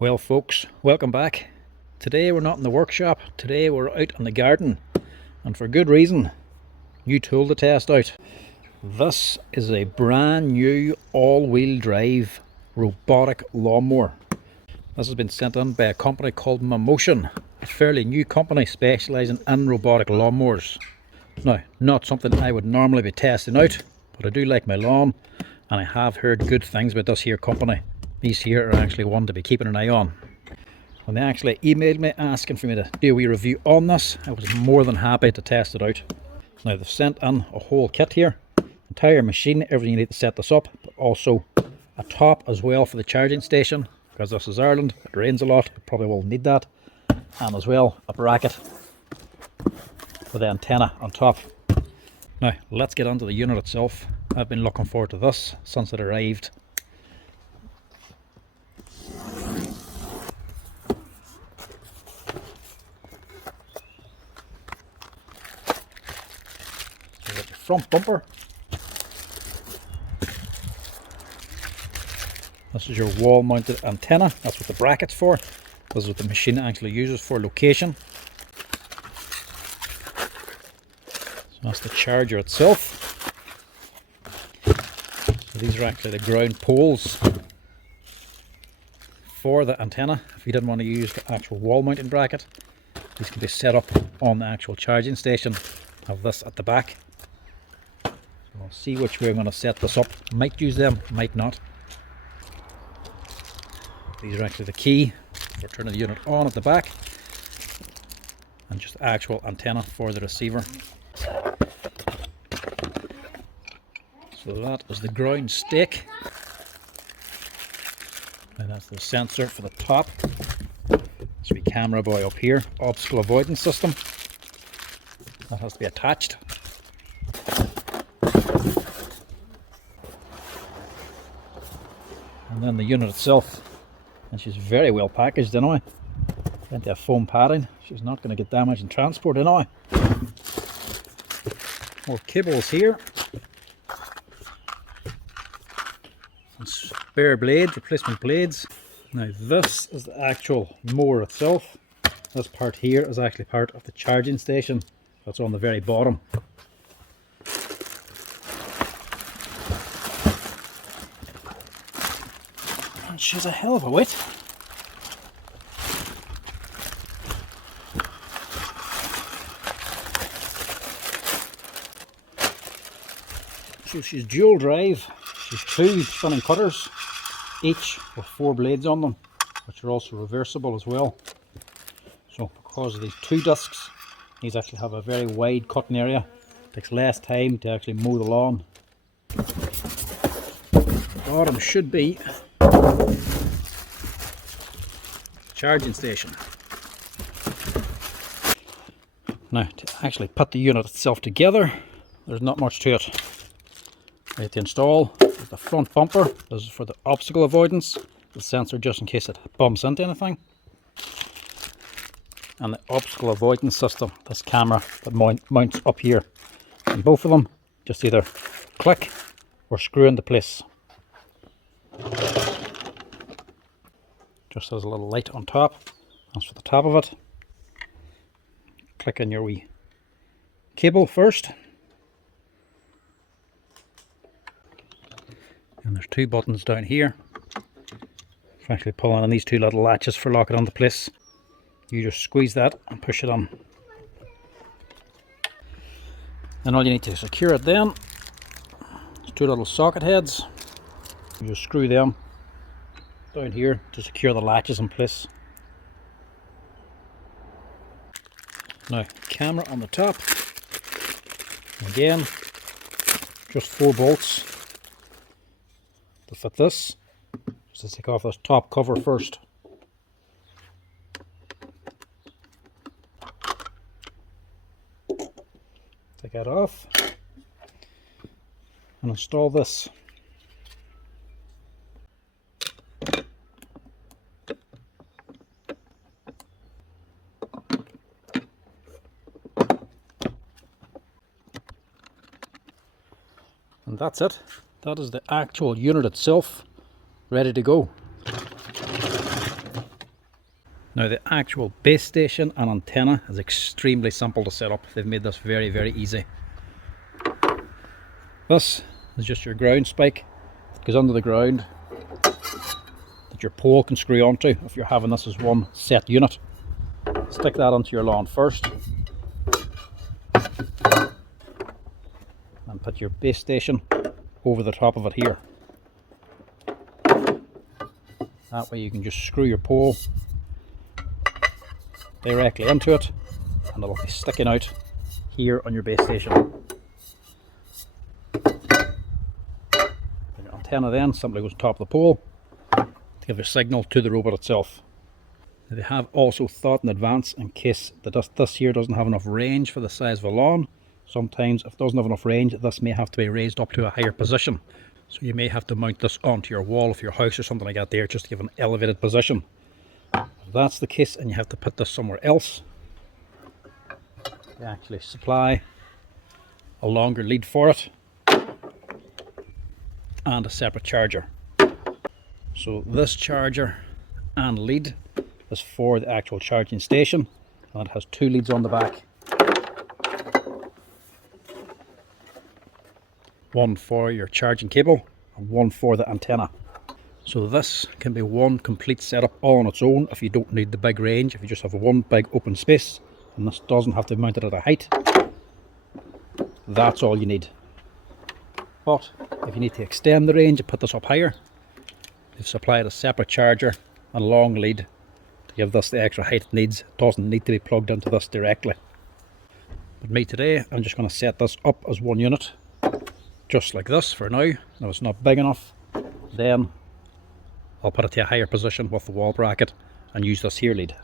Well folks, welcome back. Today we're not in the workshop, today we're out in the garden, and for good reason. New tool to test out. This is a brand new all-wheel drive robotic lawnmower. This has been sent in by a company called Mammotion, a fairly new company specialising in robotic lawnmowers. Now, not something I would normally be testing out, but I do like my lawn, and I have heard good things about this here company. These here are actually one to be keeping an eye on. When they actually emailed me asking for me to do a wee review on this, I was more than happy to test it out. Now they've sent in a whole kit here, entire machine, everything you need to set this up, but also a top as well for the charging station, because this is Ireland, it rains a lot, it probably will need that, and as well a bracket for the antenna on top. Now let's get onto the unit itself. I've been looking forward to this since it arrived. Front bumper. This is your wall mounted antenna, that's what the bracket's for. This is what the machine actually uses for location. So that's the charger itself. So these are actually the ground poles for the antenna. If you didn't want to use the actual wall mounting bracket, these can be set up on the actual charging station. Have this at the back. I'll see which way I'm going to set this up. Might use them, might not. These are actually the key for turning the unit on at the back, and just the actual antenna for the receiver. So that is the ground stake, and that's the sensor for the top. This wee camera boy up here, obstacle avoidance system. That has to be attached. And then the unit itself, and she's very well packaged anyway. Plenty of foam padding, she's not going to get damaged in transport anyway. More cables here. Some spare blades, replacement blades. Now this is the actual mower itself. This part here is actually part of the charging station. That's on the very bottom. She's a hell of a weight. So she's dual drive. She's two spinning cutters, each with 4 blades on them, which are also reversible as well. So because of these 2 discs, these actually have a very wide cutting area. It takes less time to actually mow the lawn. The bottom should be charging station. Now to actually put the unit itself together, there's not much to it. Right, to install is the front bumper. This is for the obstacle avoidance, the sensor just in case it bumps into anything, and the obstacle avoidance system, this camera that mounts up here. And both of them just either click or screw into place. Just has a little light on top. That's for the top of it. Click in your wee cable first. And there's 2 buttons down here. For actually pulling on these 2 little latches for locking it onto place. You just squeeze that and push it on. And all you need to secure it then is 2 little socket heads. You just screw them down here to secure the latches in place. Now, camera on the top. Again, just 4 bolts to fit this. Just to take off this top cover first. Take that off and install this. And that's it. That is the actual unit itself, ready to go. Now the actual base station and antenna is extremely simple to set up. They've made this very, very easy. This is just your ground spike that goes under the ground that your pole can screw onto if you're having this as one set unit. Stick that onto your lawn first and put your base station over the top of it here. That way you can just screw your pole directly into it and it'll be sticking out here on your base station. Your antenna then simply goes on top of the pole to give a signal to the robot itself. Now they have also thought in advance in case this here doesn't have enough range for the size of a lawn. Sometimes if it doesn't have enough range, this may have to be raised up to a higher position. So you may have to mount this onto your wall of your house or something like that there, just to give an elevated position. If that's the case and you have to put this somewhere else, you actually supply a longer lead for it and a separate charger. So this charger and lead is for the actual charging station, and it has two leads on the back. One for your charging cable and one for the antenna. So this can be one complete setup all on its own if you don't need the big range, if you just have one big open space and this doesn't have to be mounted at a height. That's all you need. But if you need to extend the range and put this up higher, you've supplied a separate charger and long lead to give this the extra height it needs. It doesn't need to be plugged into this directly. But me today, I'm just going to set this up as one unit, just like this for now. Now it's not big enough, then I'll put it to a higher position with the wall bracket and use this here lead.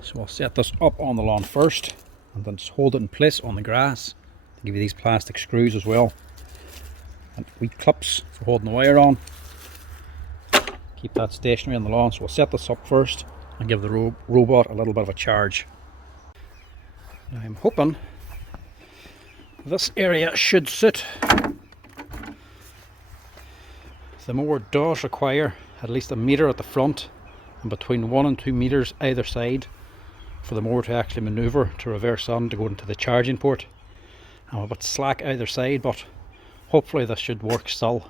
So I'll set this up on the lawn first and then just hold it in place on the grass to give you these plastic screws as well. And wee clips for holding the wire on. Keep that stationary on the lawn. So we'll set this up first and give the robot a little bit of a charge. Now I'm hoping this area should suit. The mower does require at least a metre at the front and between 1 and 2 metres either side for the mower to actually manoeuvre to reverse on to go into the charging port. I'm a bit slack either side, but hopefully this should work still.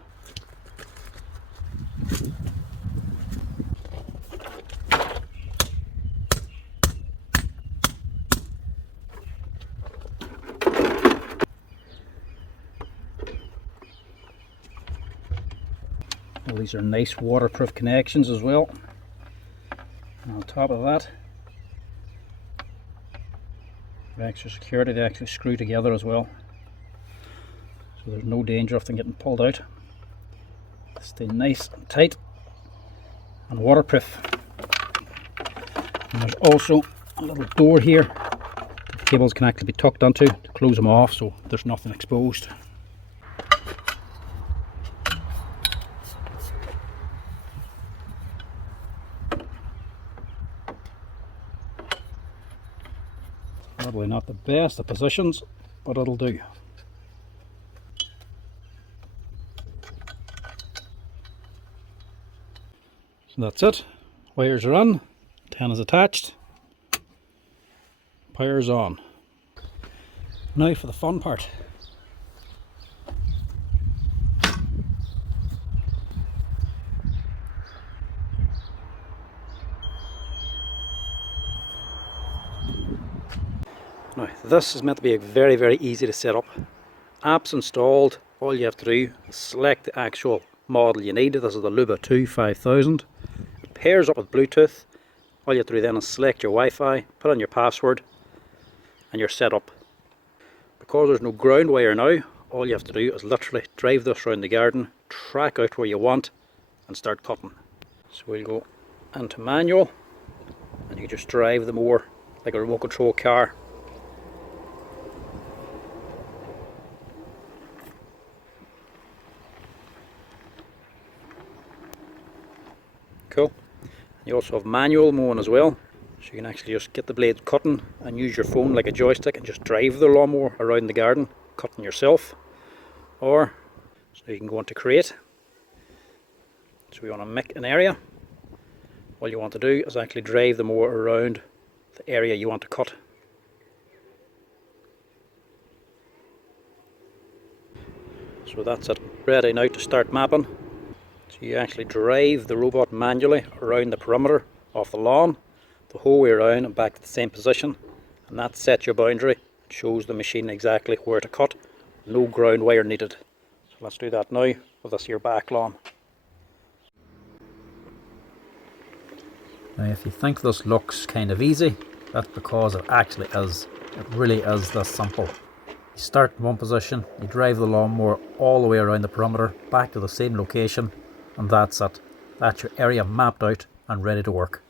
Well, these are nice waterproof connections as well. And on top of that, for extra security, they actually screw together as well. So there's no danger of them getting pulled out. They stay nice and tight and waterproof. And there's also a little door here that the cables can actually be tucked onto to close them off so there's nothing exposed. Probably not the best of positions, but it'll do. So that's it. Wires are on, antenna's attached, power's on. Now for the fun part. Now this is meant to be very, very easy to set up. Apps installed, all you have to do is select the actual model you need. This is the Luba 2 5000. It pairs up with Bluetooth. All you have to do then is select your Wi-Fi, put in your password and you're set up. Because there's no ground wire now, all you have to do is literally drive this around the garden, track out where you want and start cutting. So we'll go into manual and you just drive the mower like a remote control car. Cool. You also have manual mowing as well, so you can actually just get the blade cutting and use your phone like a joystick and just drive the lawnmower around the garden cutting yourself. Or so you can go into create. So we want to make an area all you want to do is actually drive the mower around the area you want to cut. So that's it, ready now to start mapping. So you actually drive the robot manually around the perimeter of the lawn, the whole way around and back to the same position, and that sets your boundary. It shows the machine exactly where to cut, no ground wire needed. So let's do that now with this here back lawn. Now if you think this looks kind of easy, that's because it actually is. It really is this simple. You start in one position, you drive the lawnmower all the way around the perimeter, back to the same location, and that's it. That's your area mapped out and ready to work.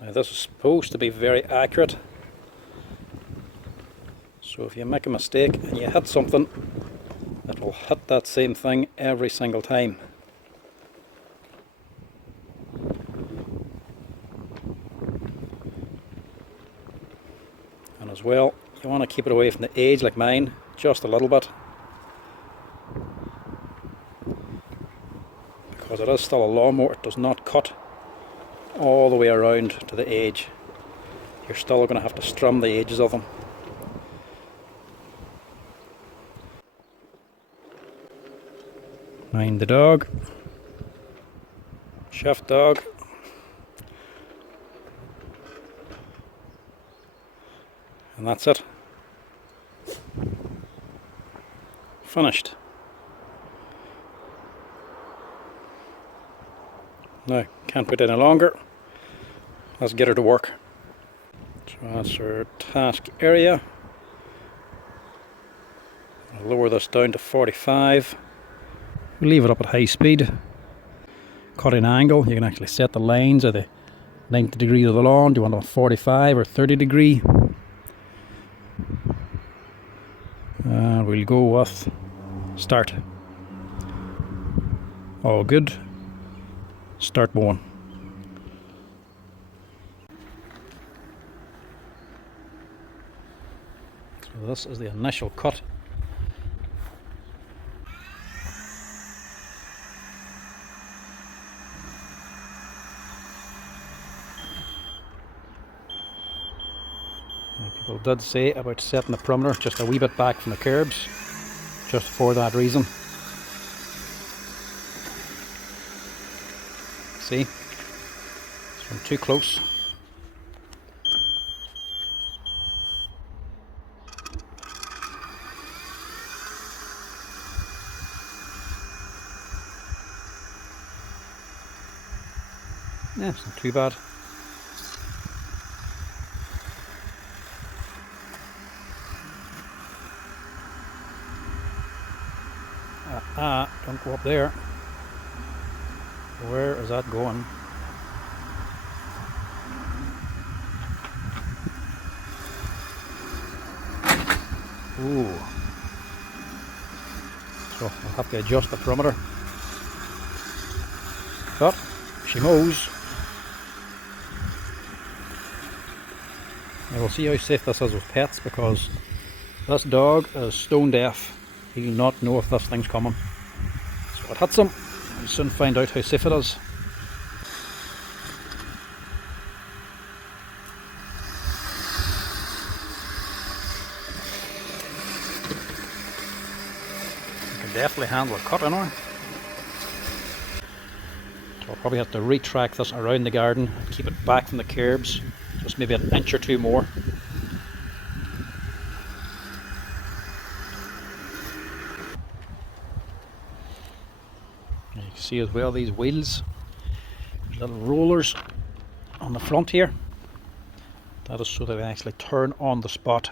Now this is supposed to be very accurate, so if you make a mistake and you hit something, it will hit that same thing every single time. And as well, you want to keep it away from the edge like mine, just a little bit, because it is still a lawnmower. It does not cut all the way around to the edge. You're still going to have to strum the edges of them. Mind the dog, shift dog, and that's it. Finished. Now, can't wait any longer. Let's get her to work. So that's our task area. I'll lower this down to 45. We'll leave it up at high speed. Cutting angle, you can actually set the lines of the 90 degrees of the lawn. Do you want a 45 or 30 degree? And we'll go with start. All good. Start mowing. So this is the initial cut. Now, people did say about setting the perimeter just a wee bit back from the curbs, just for that reason. See, it's from too close. Yeah, it's not too bad. Don't go up there. Where is that going? Ooh. So I'll have to adjust the perimeter. But she mows. I will see how safe this is with pets, because this dog is stone deaf. He'll not know if this thing's coming. So it hits him. We'll soon find out how safe it is. You can definitely handle a cut anyway. So I'll probably have to retract this around the garden and keep it back from the curbs, just maybe an inch or two more. You can see as well these wheels, little rollers on the front here. That is so they actually turn on the spot.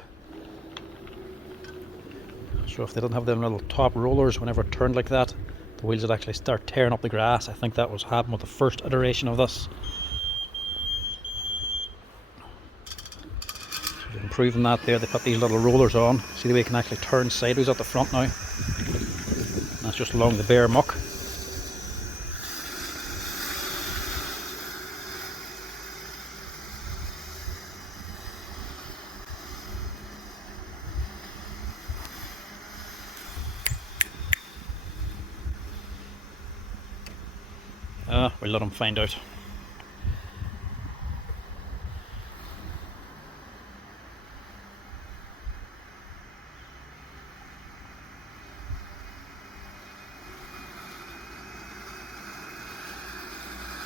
So if they didn't have them little top rollers, whenever it turned like that, the wheels would actually start tearing up the grass. I think that was happening with the first iteration of this. So improving that there, they put these little rollers on. See the way you can actually turn sideways at the front now. And that's just along the bare muck. We'll let him find out.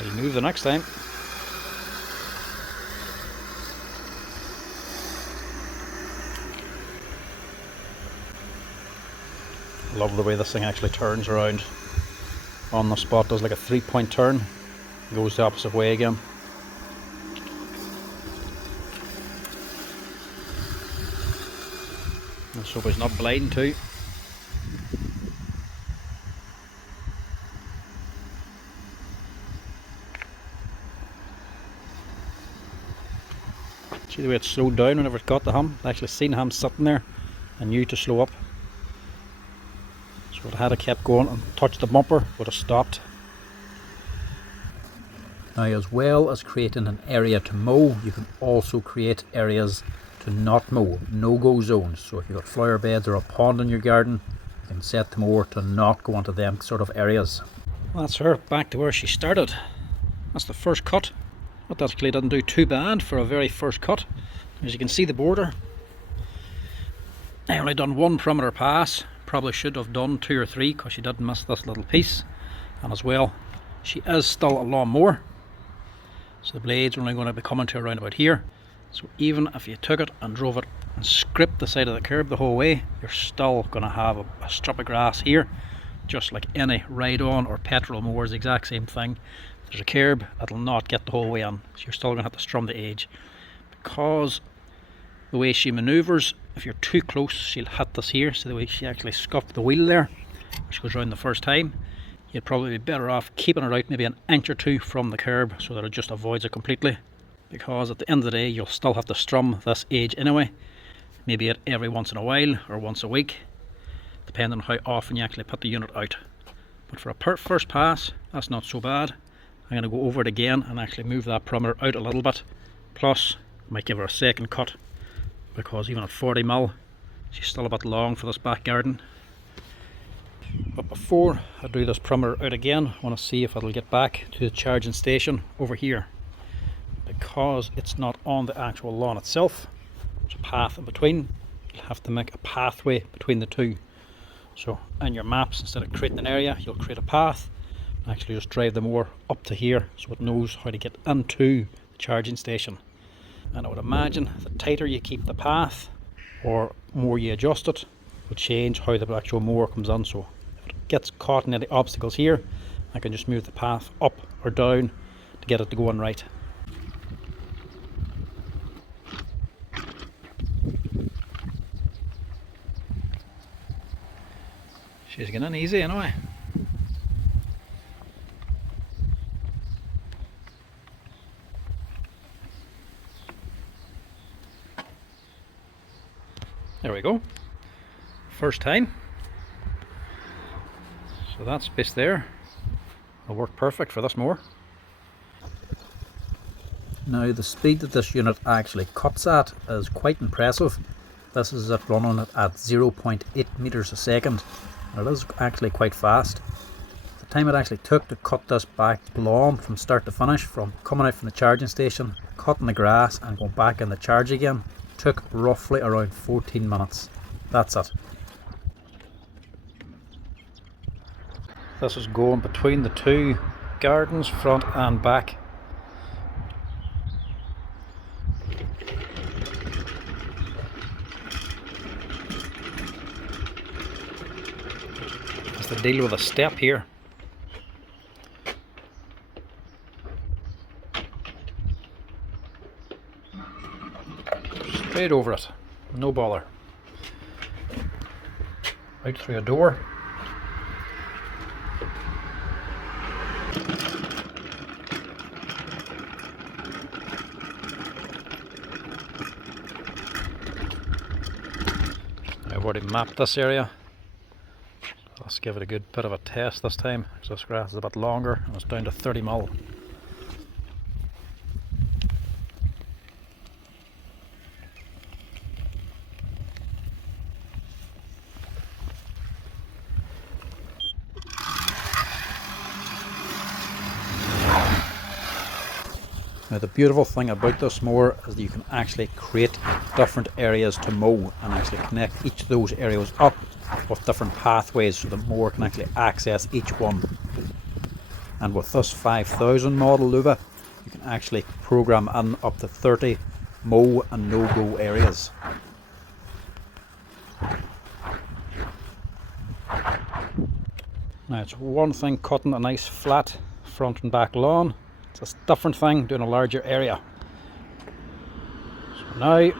He'll move the next time. Love the way this thing actually turns around on the spot. Does like a 3-point turn, goes the opposite way again. Let's hope he's not blind too. See the way it slowed down whenever it got the hum? I actually seen him sitting there and knew to slow up. So it had to kept going and touched the bumper, would have stopped. Now, as well as creating an area to mow, you can also create areas to not mow, no-go zones. So if you've got flower beds or a pond in your garden, you can set the mower to not go into them sort of areas. That's her back to where she started. That's the first cut. That actually didn't do too bad for a very first cut. As you can see, the border, I only done one perimeter pass. Probably should have done 2 or 3 because she did miss this little piece. And as well, she is still a lawnmower, so the blades are only going to be coming to around about here. So even if you took it and drove it and scraped the side of the curb the whole way, you're still going to have a strip of grass here, just like any ride-on or petrol mower is the exact same thing. If there's a curb, it'll not get the whole way on, so you're still going to have to strum the edge. Because the way she manoeuvres, if you're too close, she'll hit this here. So the way she actually scuffed the wheel there, which goes round the first time, you'd probably be better off keeping it out maybe an inch or 2 from the curb so that it just avoids it completely. Because at the end of the day, you'll still have to strum this edge anyway, maybe every once in a while or once a week, depending on how often you actually put the unit out. But for a first pass, that's not so bad. I'm going to go over it again and actually move that perimeter out a little bit. Plus, I might give her a second cut, because even at 40mm, she's still a bit long for this back garden. But before I do this perimeter out again, I want to see if it'll get back to the charging station over here. Because it's not on the actual lawn itself, there's a path in between. You'll have to make a pathway between the two. So in your maps, instead of creating an area, you'll create a path and actually just drive the mower up to here so it knows how to get into the charging station. And I would imagine the tighter you keep the path or more you adjust it, will change how the actual mower comes on. So if it gets caught in any obstacles here, I can just move the path up or down to get it to go on right. She's getting in easy anyway. There we go. First time. So that space there will work perfect for this mower. Now the speed that this unit actually cuts at is quite impressive. This is it running at 0.8 meters a second. And it is actually quite fast. The time it actually took to cut this back lawn from start to finish, from coming out from the charging station, cutting the grass and going back in the charge again, took roughly around 14 minutes. That's it. This is going between the two gardens, front and back. It's the deal with a step here. Straight over it, no bother. Out through a door. I've already mapped this area. Let's give it a good bit of a test this time, because this grass is a bit longer and it's down to 30mm. Now the beautiful thing about this mower is that you can actually create different areas to mow and actually connect each of those areas up with different pathways so the mower can actually access each one. And with this 5000 model Luba, you can actually program in up to 30 mow and no-go areas. Now it's one thing cutting a nice flat front and back lawn, it's a different thing doing a larger area. So now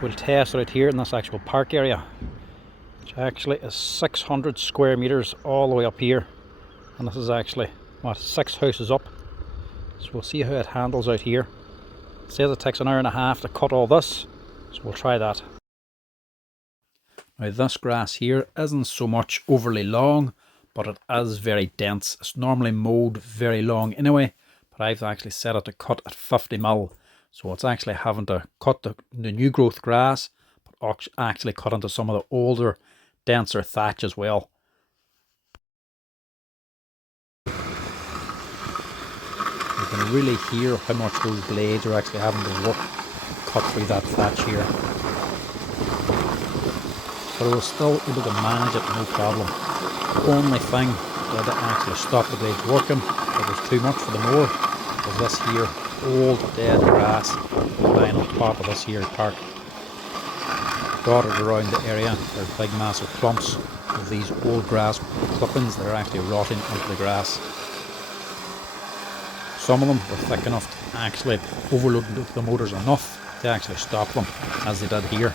we'll test it out here in this actual park area, which actually is 600 square meters all the way up here, and this is actually what, 6 houses up. So we'll see how it handles out here. It says it takes an hour and a half to cut all this, so we'll try that. Now this grass here isn't so much overly long, but it is very dense. It's normally mowed very long anyway, but I've actually set it to cut at 50mm. So it's actually having to cut the new growth grass, but actually cut into some of the older, denser thatch as well. You can really hear how much those blades are actually having to work to cut through that thatch here. But I was still able to manage it no problem. The only thing that actually stopped the blades working, that was too much for the mower, was this here old dead grass lying on top of this here park. Dotted around the area, there's big massive clumps of these old grass clippings that are actually rotting into the grass. Some of them were thick enough to actually overload the motors enough to actually stop them, as they did here.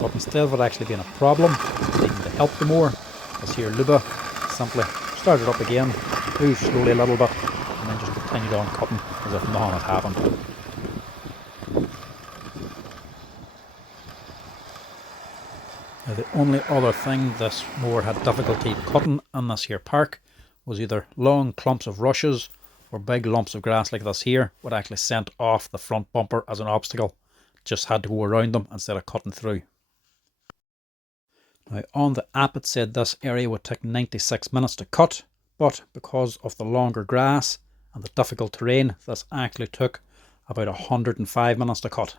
But instead of it actually being a problem, needing to help the mower, this here Luba simply started up again, moved slowly a little bit, and then just continued on cutting as if nothing had happened. Now the only other thing this mower had difficulty cutting in this here park was either long clumps of rushes or big lumps of grass like this here would actually sent off the front bumper as an obstacle. Just had to go around them instead of cutting through. Now on the app it said this area would take 96 minutes to cut, but because of the longer grass and the difficult terrain, this actually took about 105 minutes to cut.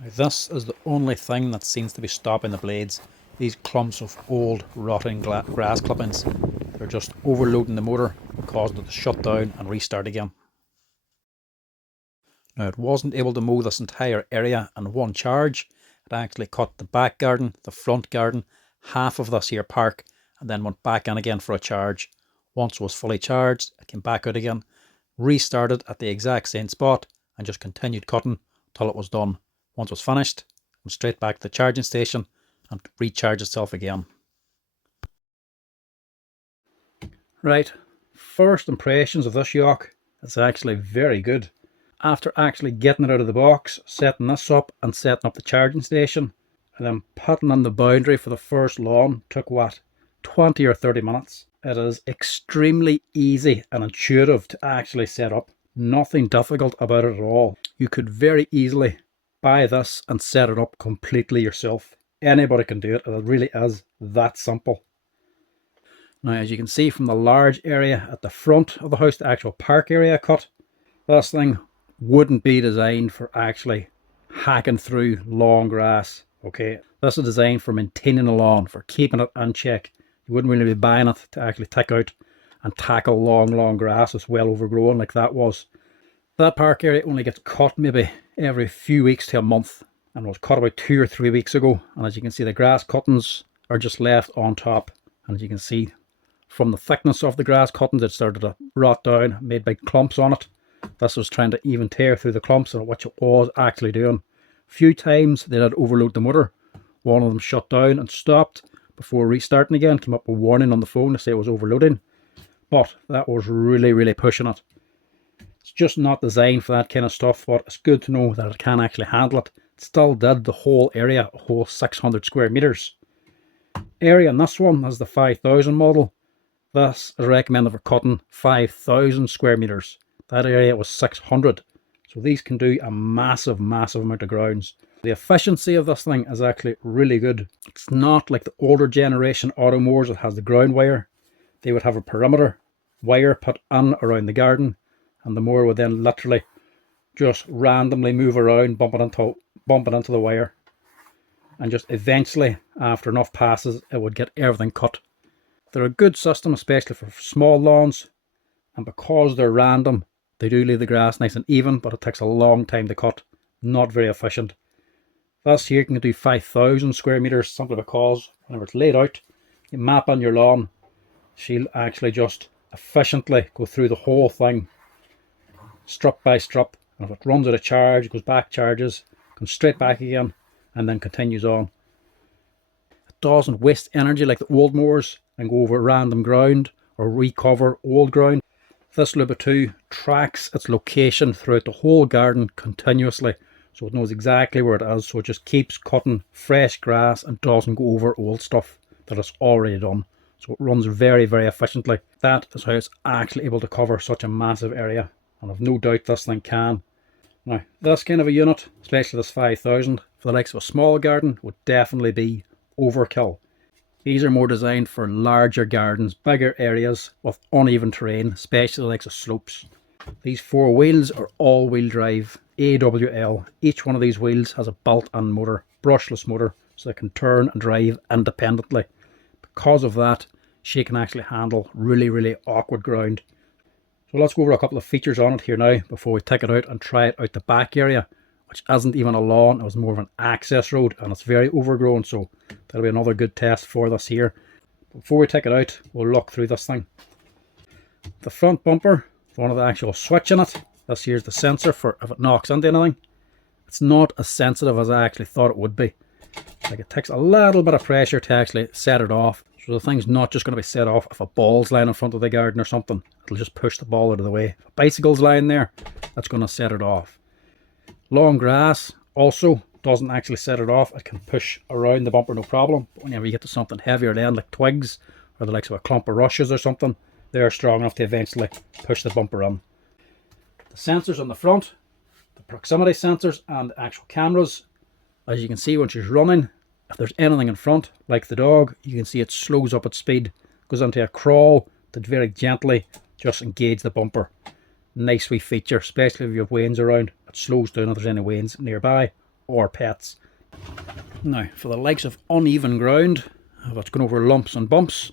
Now this is the only thing that seems to be stopping the blades. These clumps of old rotting grass clippings. They're just overloading the motor, causing it to shut down and restart again. Now it wasn't able to mow this entire area in one charge. It actually cut the back garden, the front garden, half of this here park, and then went back in again for a charge. Once it was fully charged, it came back out again, restarted at the exact same spot, and just continued cutting till it was done. Once it was finished, went straight back to the charging station and recharge itself again. Right, first impressions of this yoke, it's actually very good. After actually getting it out of the box, setting this up and setting up the charging station, and then putting on the boundary for the first lawn took what, 20 or 30 minutes. It is extremely easy and intuitive to actually set up. Nothing difficult about it at all. You could very easily buy this and set it up completely yourself. Anybody can do it, and it really is that simple. Now as you can see from the large area at the front of the house, the actual park area cut, this thing wouldn't be designed for actually hacking through long grass. Okay, this is designed for maintaining a lawn, for keeping it in check. You wouldn't really be buying it to actually take out and tackle long grass that's well overgrown like that was. That park area only gets cut maybe every few weeks to a month, and was cut about 2 or 3 weeks ago. And as you can see, the grass cuttings are just left on top, and as you can see from the thickness of the grass cuttings, it started to rot down, made big clumps on it. This was trying to even tear through the clumps, and what it was actually doing. A few times they did overload the motor. One of them shut down and stopped before restarting again. Came up with a warning on the phone to say it was overloading, but that was really pushing it. It's just not designed for that kind of stuff, but it's good to know that it can actually handle it. It still did the whole area, a whole 600 square meters. Area in this one is the 5000 model. This is recommended for cutting 5000 square meters. That area was 600. So these can do a massive amount of grounds. The efficiency of this thing is actually really good. It's not like the older generation automowers that has the ground wire. They would have a perimeter wire put in around the garden, and the mower would then literally just randomly move around, bumping into the wire, and just eventually, after enough passes, it would get everything cut. They're a good system, especially for small lawns, and because they're random, they do leave the grass nice and even, but it takes a long time to cut. Not very efficient. This here can do 5,000 square meters simply because whenever it's laid out, you map on your lawn, she'll actually just efficiently go through the whole thing, strip by strip, and if it runs out of charge, it goes back, charges, comes straight back again, and then continues on. It doesn't waste energy like the old mowers and go over random ground or recover old ground. This Luba 2 tracks its location throughout the whole garden continuously, so it knows exactly where it is, so it just keeps cutting fresh grass and doesn't go over old stuff that it's already done. So it runs very efficiently. That is how it's actually able to cover such a massive area, and I've no doubt this thing can. Now this kind of a unit, especially this 5,000 for the likes of a small garden, would definitely be overkill. These are more designed for larger gardens, bigger areas with uneven terrain, especially the likes of slopes. These four wheels are all-wheel drive, AWL. Each one of these wheels has a built-in motor, brushless motor, so they can turn and drive independently. Because of that, she can actually handle really awkward ground. So let's go over a couple of features on it here now before we take it out and try it out the back area, which isn't even a lawn, it was more of an access road, and it's very overgrown, so that'll be another good test for this here. Before we take it out, we'll look through this thing. The front bumper, one of the actual switch in it, this here's the sensor for if it knocks into anything. It's not as sensitive as I actually thought it would be. Like, it takes a little bit of pressure to actually set it off, so the thing's not just going to be set off if a ball's lying in front of the garden or something. It'll just push the ball out of the way. If a bicycle's lying there, that's going to set it off. Long grass also doesn't actually set it off. It can push around the bumper no problem, but whenever you get to something heavier then, like twigs or the likes of a clump of rushes or something, they're strong enough to eventually push the bumper in. The sensors on the front, the proximity sensors and the actual cameras, as you can see when she's running, if there's anything in front, like the dog, you can see it slows up its speed, goes into a crawl to very gently just engage the bumper. Nice wee feature, especially if you have wains around. It slows down if there's any wains nearby or pets. Now for the likes of uneven ground, if it's going over lumps and bumps,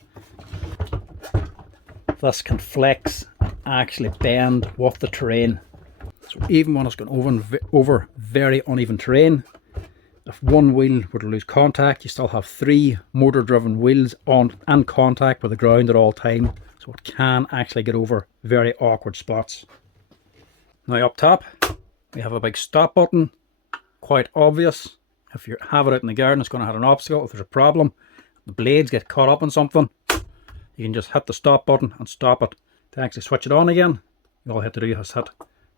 this can flex and actually bend with the terrain. So even when it's going over very uneven terrain, if one wheel were to lose contact, you still have three motor driven wheels in contact with the ground at all time, so it can actually get over very awkward spots. Now up top we have a big stop button, quite obvious. If you have it out in the garden, it's going to have an obstacle. If there's a problem, the blades get caught up in something, you can just hit the stop button and stop it. To actually switch it on again, all you have to do is hit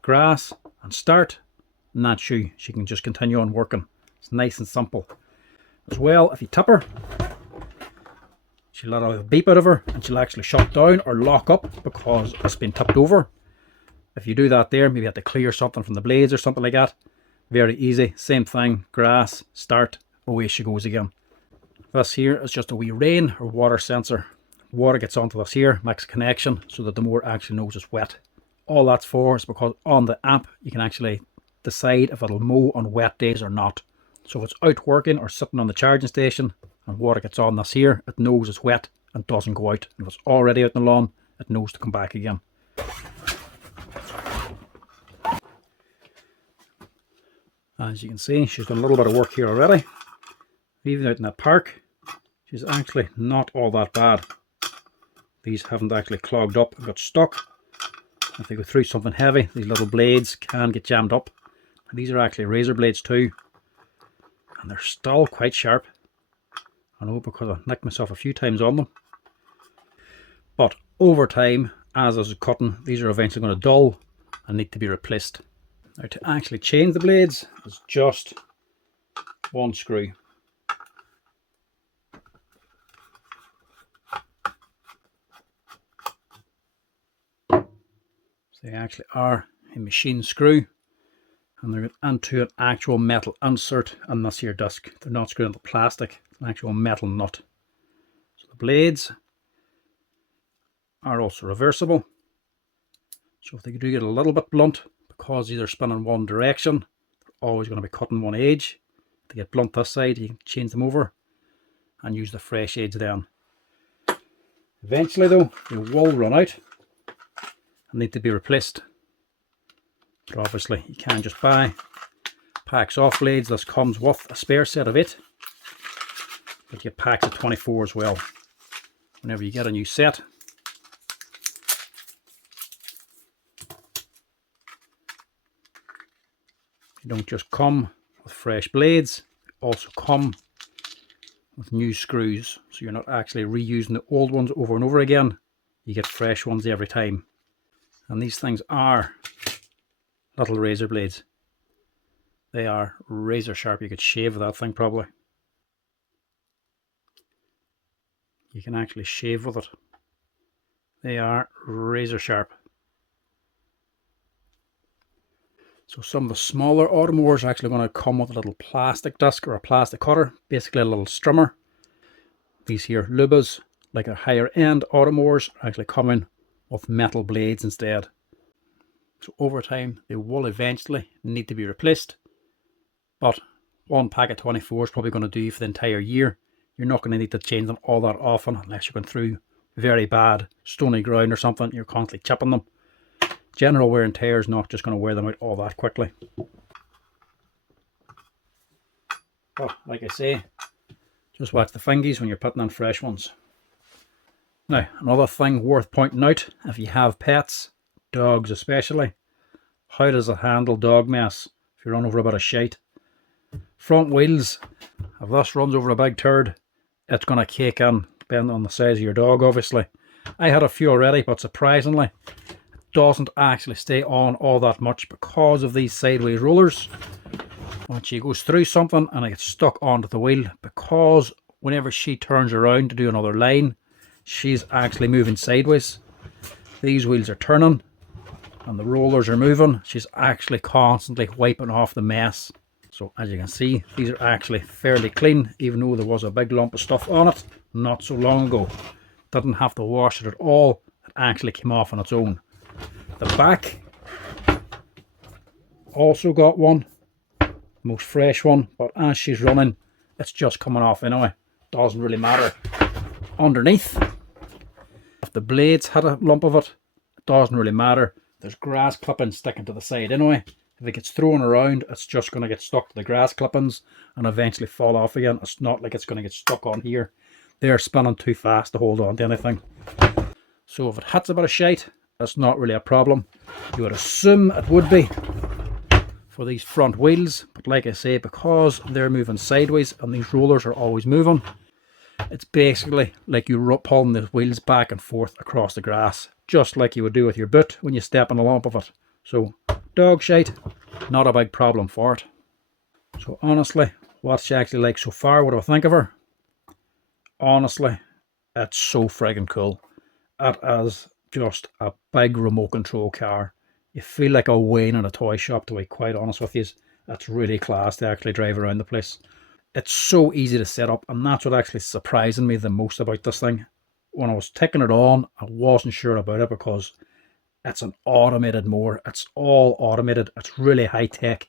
grass and start, and that's she can just continue on working. It's nice and simple. As well, if you tip her, she'll let a beep out of her and she'll actually shut down or lock up because it's been tipped over. If you do that there, maybe you have to clear something from the blades or something like that. Very easy. Same thing, grass, start, away she goes again. This here is just a wee rain or water sensor. Water gets onto this here, makes a connection so that the mower actually knows it's wet. All that's for is because on the app you can actually decide if it'll mow on wet days or not. So if it's out working or sitting on the charging station and water gets on this here, it knows it's wet and doesn't go out. And if it's already out in the lawn, it knows to come back again. As you can see, she's done a little bit of work here already. Even out in that park, she's actually not all that bad. These haven't actually clogged up and got stuck. If they go through something heavy, these little blades can get jammed up. And these are actually razor blades too. And they're still quite sharp. I know because I nicked myself a few times on them. But over time, as I was cutting, these are eventually going to dull and need to be replaced. Now to actually change the blades is just one screw. So they actually are a machine screw. And they're into an actual metal insert in this here disc. They're not screwed into plastic, it's an actual metal nut. So the blades are also reversible. So if they do get a little bit blunt, because these are spinning one direction, they're always going to be cutting one edge. If they get blunt this side, you can change them over and use the fresh edge then. Eventually though, they will run out and need to be replaced. But obviously you can't just buy packs off blades. This comes with a spare set of 8, but you get packs of 24 as well whenever you get a new set. You don't just come with fresh blades, they also come with new screws, so you're not actually reusing the old ones over and over again. You get fresh ones every time. And these things are little razor blades. They are razor sharp. You could shave with that thing probably. You can actually shave with it. They are razor sharp. So some of the smaller automowers are actually going to come with a little plastic disc or a plastic cutter, basically a little strimmer. These here Lubas, like a higher end automowers, are actually coming with metal blades instead. So over time they will eventually need to be replaced, but one pack of 24 is probably going to do you for the entire year. You're not going to need to change them all that often unless you're going through very bad stony ground or something. You're constantly chipping them. General wear and tear is not just going to wear them out all that quickly. But like I say, just watch the fingies when you're putting on fresh ones. Now, another thing worth pointing out, if you have pets, dogs especially, how does it handle dog mess if you run over a bit of shite? Front wheels, if this runs over a big turd, it's going to cake in, depending on the size of your dog obviously. I had a few already, but surprisingly doesn't actually stay on all that much because of these sideways rollers. When she goes through something and it gets stuck onto the wheel, because whenever she turns around to do another line, she's actually moving sideways. These wheels are turning and the rollers are moving. She's actually constantly wiping off the mess. So as you can see, these are actually fairly clean, even though there was a big lump of stuff on it not so long ago. Didn't have to wash it at all. It actually came off on its own. The back also got one, most fresh one, but as she's running, it's just coming off anyway. Doesn't really matter. Underneath, if the blades had a lump of it, it doesn't really matter. There's grass clippings sticking to the side anyway. If it gets thrown around, it's just going to get stuck to the grass clippings and eventually fall off again. It's not like it's going to get stuck on here. They're spinning too fast to hold on to anything. So if it hits a bit of shite, that's not really a problem. You would assume it would be for these front wheels, but like I say, because they're moving sideways and these rollers are always moving, it's basically like you pulling the wheels back and forth across the grass, just like you would do with your boot when you step on a lump of it. So dog shite, not a big problem for it. So honestly, what's she actually like so far? What do I think of her? Honestly, it's so friggin' cool. It is just a big remote control car. You feel like a Wayne in a toy shop, to be quite honest with you. It's really class to actually drive around the place. It's so easy to set up, and that's what actually surprising me the most about this thing. When I was taking it on, I wasn't sure about it because it's an automated mower. It's all automated. It's really high tech.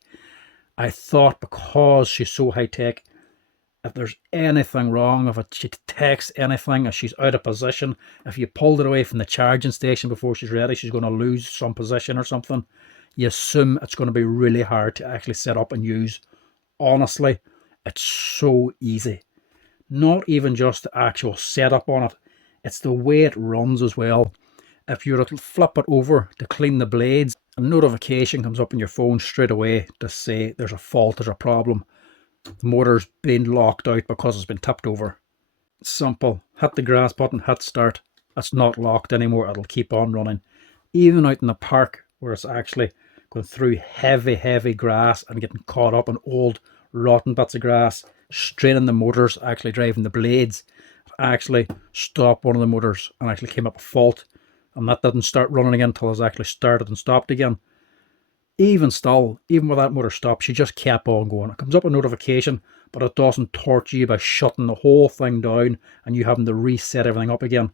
I thought because she's so high tech, if there's anything wrong, if she detects anything, if she's out of position, if you pulled it away from the charging station before she's ready, she's going to lose some position or something, you assume it's going to be really hard to actually set up and use. Honestly, it's so easy. Not even just the actual setup on it, it's the way it runs as well. If you were to flip it over to clean the blades, a notification comes up on your phone straight away to say there's a fault, there's a problem. The motor's been locked out because it's been tipped over. Simple. Hit the grass button, hit start. It's not locked anymore. It'll keep on running. Even out in the park where it's actually going through heavy grass and getting caught up in old rotten bits of grass, straining the motors, actually driving the blades, actually stopped one of the motors and actually came up a fault, and that didn't start running again until it was actually started and stopped again. Even still, even with that motor stopped, she just kept on going. It comes up a notification, but it doesn't torture you by shutting the whole thing down and you having to reset everything up again.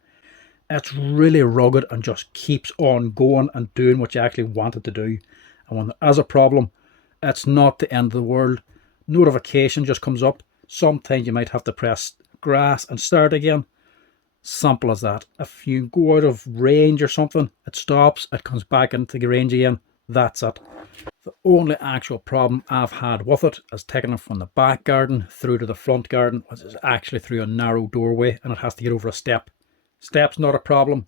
It's really rugged and just keeps on going and doing what you actually want it to do. And when there is a problem, it's not the end of the world. Notification just comes up. Sometimes you might have to press grass and start again. Simple as that. If you go out of range or something, it stops, it comes back into the range again. That's it. The only actual problem I've had with it is taking it from the back garden through to the front garden, which is actually through a narrow doorway and it has to get over a step. Step's not a problem.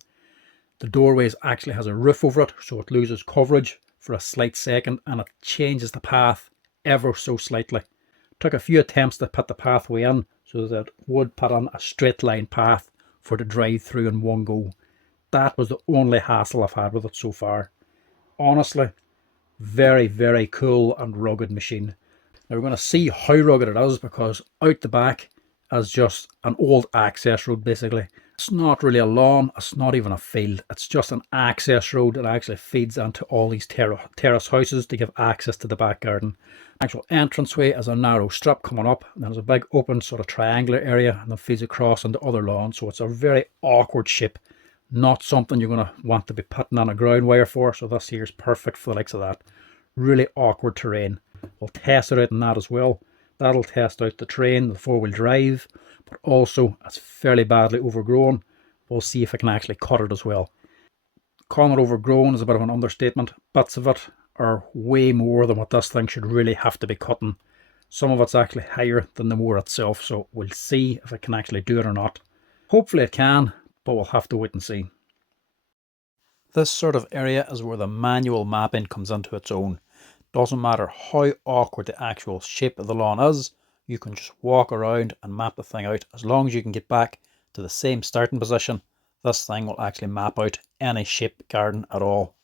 The doorway actually has a roof over it, so it loses coverage for a slight second and it changes the path ever so slightly. Took a few attempts to put the pathway in so that it would put on a straight line path for the drive through in one go. That was the only hassle I've had with it so far. Honestly, very, very cool and rugged machine. Now we're going to see how rugged it is, because out the back is just an old access road basically. It's not really a lawn, it's not even a field, it's just an access road that actually feeds into all these terrace houses to give access to the back garden. Actual entranceway is a narrow strip coming up, and there's a big open sort of triangular area and then feeds across into other lawns, so it's a very awkward shape. Not something you're going to want to be putting on a ground wire for, so this here is perfect for the likes of that. Really awkward terrain. We'll test it out in that as well. That'll test out the terrain, the four-wheel drive, but also it's fairly badly overgrown. We'll see if I can actually cut it as well. Calling it overgrown is a bit of an understatement. Bits of it are way more than what this thing should really have to be cutting. Some of it's actually higher than the mower itself, so we'll see if I can actually do it or not. Hopefully it can, but we'll have to wait and see. This sort of area is where the manual mapping comes into its own. Doesn't matter how awkward the actual shape of the lawn is, you can just walk around and map the thing out. As long as you can get back to the same starting position, this thing will actually map out any shape garden at all.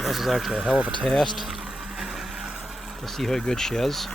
This is actually a hell of a test to see how good she is.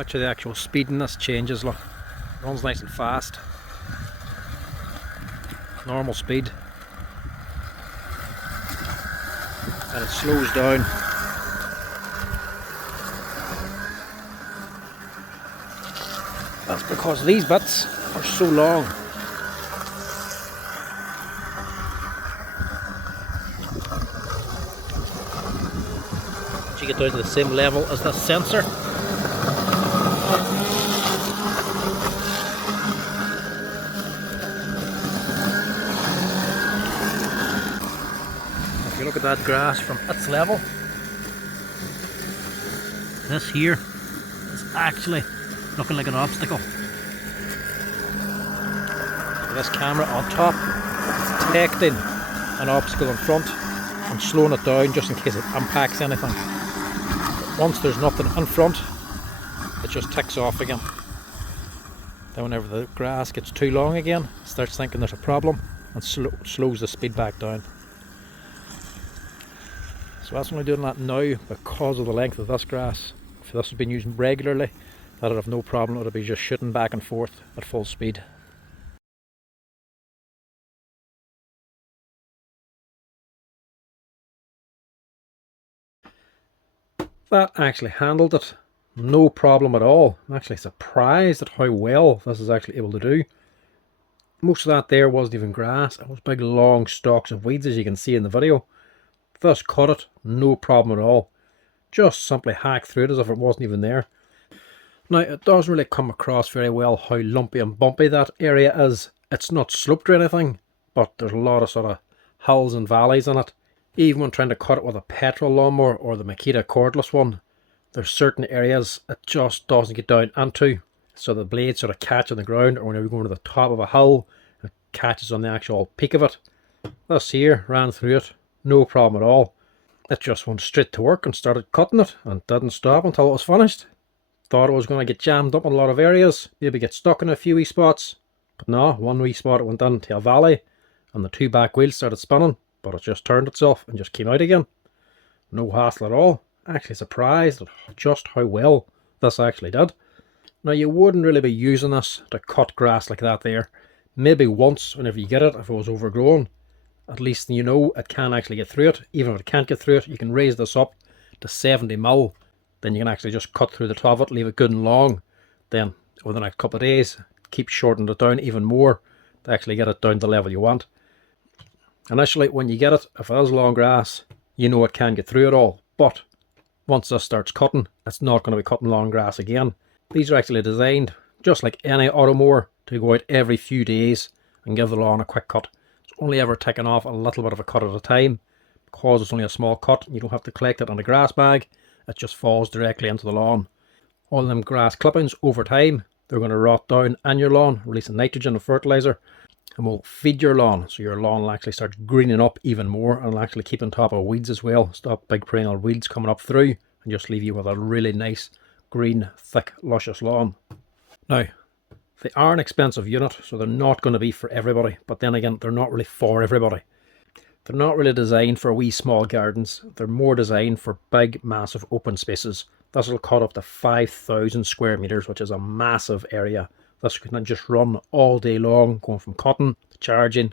watch how the actual speed in this changes. Look, runs nice and fast. Normal speed. And it slows down. That's because these bits are so long. You get down to the same level as the sensor. If you look at that grass from its level, this here is actually looking like an obstacle. So this camera on top is detecting an obstacle in front and slowing it down just in case it impacts anything. Once there's nothing in front, it just ticks off again. Then whenever the grass gets too long again, it starts thinking there's a problem and slows the speed back down. So that's only doing that now because of the length of this grass. If this had been used regularly, that'd have no problem. It would be just shooting back and forth at full speed. That actually handled it, no problem at all. I'm actually surprised at how well this is actually able to do. Most of that there wasn't even grass, it was big long stalks of weeds, as you can see in the video. This cut it, no problem at all. Just simply hacked through it as if it wasn't even there. Now, it doesn't really come across very well how lumpy and bumpy that area is. It's not sloped or anything, but there's a lot of sort of hills and valleys in it. Even when trying to cut it with a petrol lawnmower or the Makita cordless one, there's certain areas it just doesn't get down into. So the blade sort of catch on the ground, or whenever you go to the top of a hill, it catches on the actual peak of it. This here ran through it, no problem at all. It just went straight to work and started cutting it and didn't stop until it was finished. Thought it was going to get jammed up in a lot of areas, maybe get stuck in a few wee spots. But no, one wee spot it went into a valley and the two back wheels started spinning, but it just turned itself and just came out again. No hassle at all. Actually surprised at just how well this actually did. Now, you wouldn't really be using this to cut grass like that there. Maybe once whenever you get it, if it was overgrown. At least you know it can actually get through it. Even if it can't get through it, you can raise this up to 70mm. Then you can actually just cut through the top of it, leave it good and long. Then over the next couple of days, keep shortening it down even more to actually get it down to the level you want. Initially, when you get it, if it is long grass, you know it can get through it all. But once this starts cutting, it's not going to be cutting long grass again. These are actually designed, just like any automower, to go out every few days and give the lawn a quick cut. It's only ever taking off a little bit of a cut at a time. Because it's only a small cut, you don't have to collect it in a grass bag. It just falls directly into the lawn. All them grass clippings, over time, they're going to rot down in your lawn, releasing nitrogen and fertilizer, and will feed your lawn. So your lawn will actually start greening up even more, and will actually keep on top of weeds as well. Stop big perennial weeds coming up through, and just leave you with a really nice, green, thick, luscious lawn. Now, they are an expensive unit, so they're not going to be for everybody. But then again, they're not really for everybody. They're not really designed for wee small gardens. They're more designed for big, massive open spaces. This will cut up to 5,000 square meters, which is a massive area. This can just run all day long, going from cutting to charging,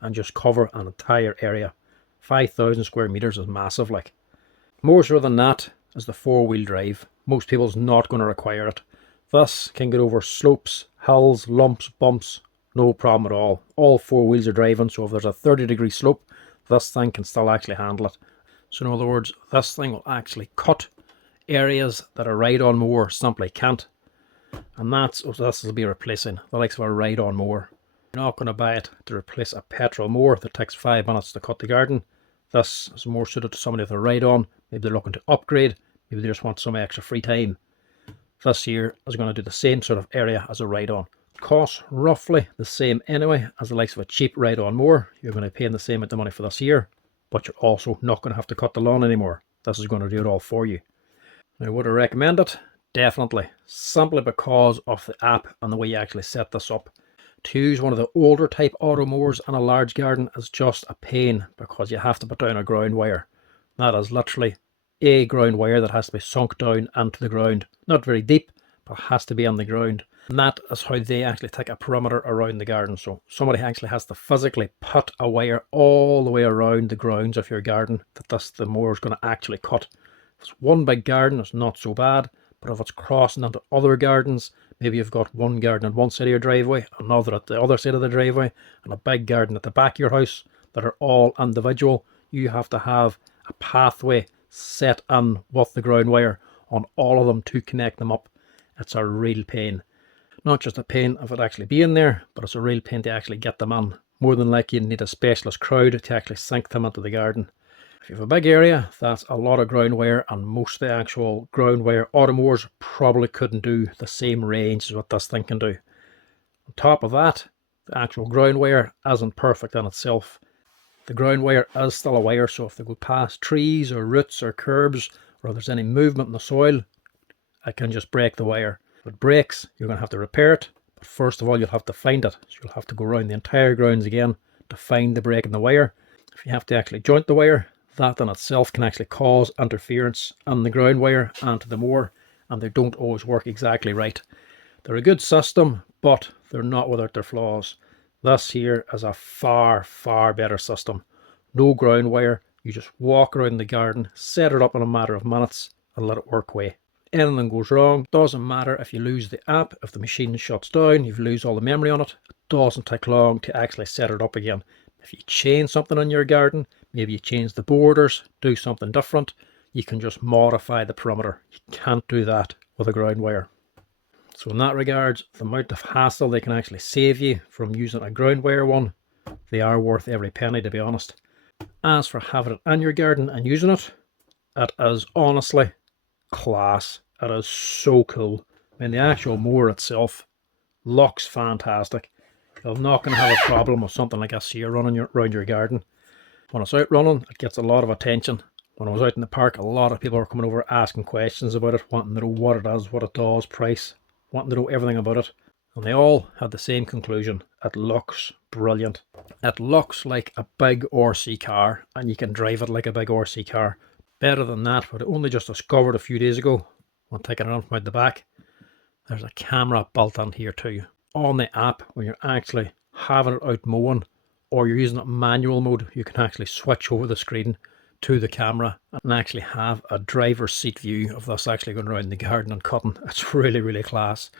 and just cover an entire area. 5,000 square meters is massive, like. More so than that is the four-wheel drive. Most people's not going to require it. This can get over slopes, hills, lumps, bumps, no problem at all. All four wheels are driving, so if there's a 30-degree slope, this thing can still actually handle it. So in other words, this thing will actually cut areas that a ride-on mower simply can't. And that's what this will be replacing, the likes of a ride-on mower. You're not going to buy it to replace a petrol mower that takes 5 minutes to cut the garden. This is more suited to somebody with a ride-on. Maybe they're looking to upgrade, maybe they just want some extra free time. This here is going to do the same sort of area as a ride-on. Costs roughly the same anyway as the likes of a cheap ride-on mower. You're going to be paying the same amount of money for this here, but you're also not going to have to cut the lawn anymore. This is going to do it all for you. Now, would I recommend it? Definitely. Simply because of the app and the way you actually set this up. To use one of the older type auto mowers in a large garden is just a pain because you have to put down a ground wire. That is literally a ground wire that has to be sunk down into the ground. Not very deep, but it has to be on the ground. And that is how they actually take a perimeter around the garden. So somebody actually has to physically put a wire all the way around the grounds of your garden that the mower is going to actually cut. If it's one big garden, it's not so bad. But if it's crossing into other gardens, maybe you've got one garden on one side of your driveway, another at the other side of the driveway, and a big garden at the back of your house that are all individual, you have to have a pathway set in with the ground wire on all of them to connect them up. It's a real pain. Not just a pain of it actually being there, but it's a real pain to actually get them in. More than likely you need a specialist crowd to actually sink them into the garden. If you have a big area, that's a lot of ground wire, and most of the actual ground wire automowers probably couldn't do the same range as what this thing can do. On top of that, the actual ground wire isn't perfect in itself. The ground wire is still a wire, so if they go past trees or roots or curbs, or there's any movement in the soil, it can just break the wire. If it breaks, you're going to have to repair it, but first of all you'll have to find it. So you'll have to go around the entire grounds again to find the break in the wire. If you have to actually joint the wire, that in itself can actually cause interference on the ground wire and to the mower, and they don't always work exactly right. They're a good system, but they're not without their flaws. This here is a far, far better system. No ground wire, you just walk around the garden, set it up in a matter of minutes and let it work away. Anything goes wrong, doesn't matter if you lose the app, if the machine shuts down, you lose all the memory on it, it doesn't take long to actually set it up again. If you change something in your garden, maybe you change the borders, do something different, you can just modify the perimeter. You can't do that with a ground wire. So in that regards, the amount of hassle they can actually save you from using a ground wire one, they are worth every penny, to be honest. As for having it in your garden and using it, it is honestly class. It is so cool. I mean, the actual mower itself looks fantastic. You're not going to have a problem with something like this here running around your garden. When it's out running, it gets a lot of attention. When I was out in the park, a lot of people were coming over asking questions about it, wanting to know what it is, what it does, price, wanting to know everything about it. And they all had the same conclusion. It looks brilliant. It looks like a big RC car, and you can drive it like a big RC car. Better than that, but I only just discovered a few days ago when taking it on from out the back, there's a camera built in here too. On the app, when you're actually having it out mowing, or you're using it in manual mode, you can actually switch over the screen to the camera and actually have a driver's seat view of this actually going around the garden and cutting. It's really, really class.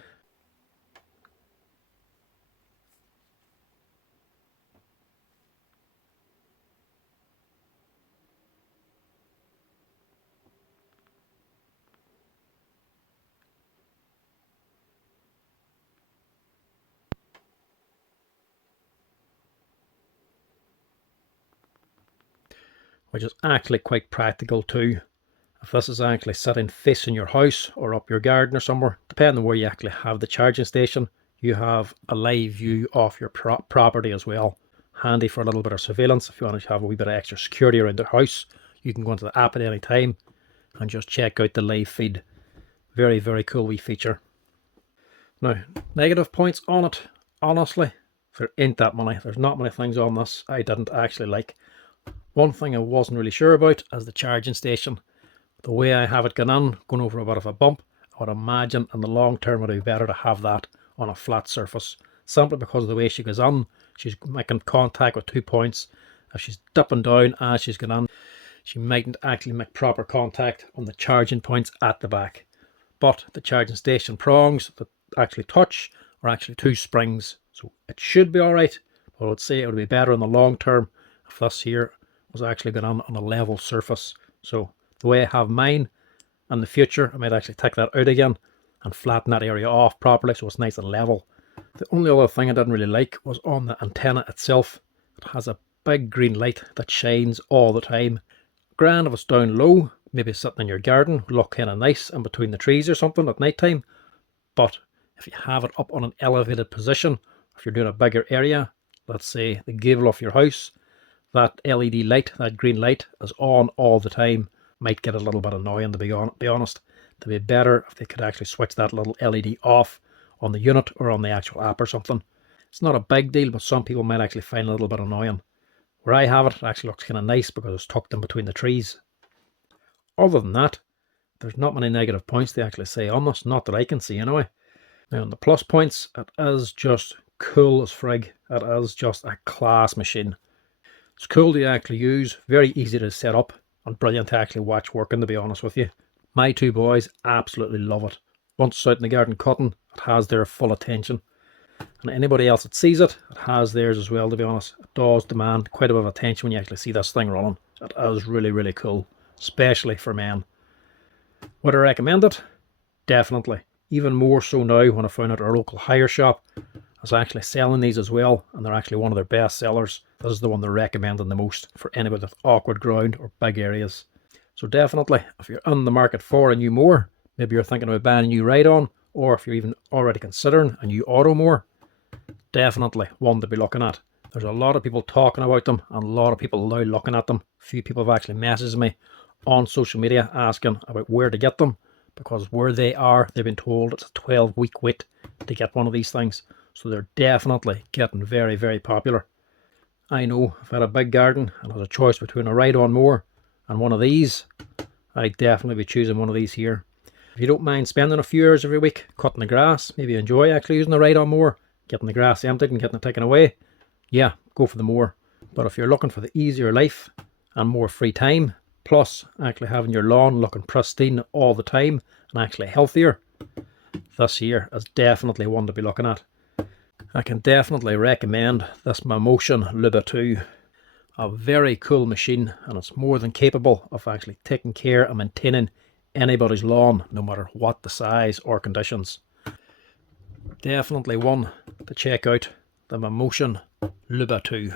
Which is actually quite practical too. If this is actually sitting facing your house or up your garden or somewhere, depending on where you actually have the charging station, you have a live view of your property as well. Handy for a little bit of surveillance. If you want to have a wee bit of extra security around the house, you can go into the app at any time and just check out the live feed. Very, very cool wee feature. Now, negative points on it, honestly, there ain't that many. There's not many things on this I didn't actually like. One thing I wasn't really sure about is the charging station. The way I have it going over a bit of a bump, I would imagine in the long term it would be better to have that on a flat surface. Simply because of the way she goes on, she's making contact with 2 points. If she's dipping down as she's going on, she mightn't actually make proper contact on the charging points at the back. But the charging station prongs that actually touch are actually 2 springs. So it should be alright, but I would say it would be better in the long term if this here was actually going on a level surface. So the way I have mine in the future, I might actually take that out again and flatten that area off properly so it's nice and level. The only other thing I didn't really like was on the antenna itself. It has a big green light that shines all the time. Grand if it's down low, maybe sitting in your garden, look kind of nice in between the trees or something at night time. But if you have it up on an elevated position, if you're doing a bigger area, let's say the gable of your house, that LED light, that green light, is on all the time. Might get a little bit annoying, to be honest. To be better if they could actually switch that little LED off on the unit or on the actual app or something. It's not a big deal, but some people might actually find it a little bit annoying. Where I have it, it actually looks kind of nice because it's tucked in between the trees. other than that, there's not many negative points to actually say on this, not that I can see anyway. Now on the plus points, it is just cool as frig. It is just a class machine. It's cool to actually use, very easy to set up, and brilliant to actually watch working, to be honest with you. My two boys absolutely love it. Once it's out in the garden cutting, it has their full attention. And anybody else that sees it, it has theirs as well, to be honest. It does demand quite a bit of attention when you actually see this thing running. It is really, really cool, especially for men. Would I recommend it? Definitely. Even more so now when I found out our local hire shop is actually selling these as well, and they're actually one of their best sellers. This is the one they're recommending the most for anybody with awkward ground or big areas. So definitely, if you're in the market for a new mower, maybe you're thinking about buying a new ride-on, or if you're even already considering a new automower, definitely one to be looking at. There's a lot of people talking about them, and a lot of people now looking at them. A few people have actually messaged me on social media asking about where to get them, because where they are, they've been told it's a 12-week wait to get one of these things. So they're definitely getting very, very popular. I know if I had a big garden and had a choice between a ride-on mower and one of these, I'd definitely be choosing one of these here. If you don't mind spending a few hours every week cutting the grass, maybe you enjoy actually using a ride-on mower, getting the grass emptied and getting it taken away, yeah, go for the mower. But if you're looking for the easier life and more free time, plus actually having your lawn looking pristine all the time and actually healthier, this here is definitely one to be looking at. I can definitely recommend this Mammotion Luba 2. A very cool machine, and it's more than capable of actually taking care and maintaining anybody's lawn, no matter what the size or conditions. Definitely one to check out, the Mammotion Luba 2.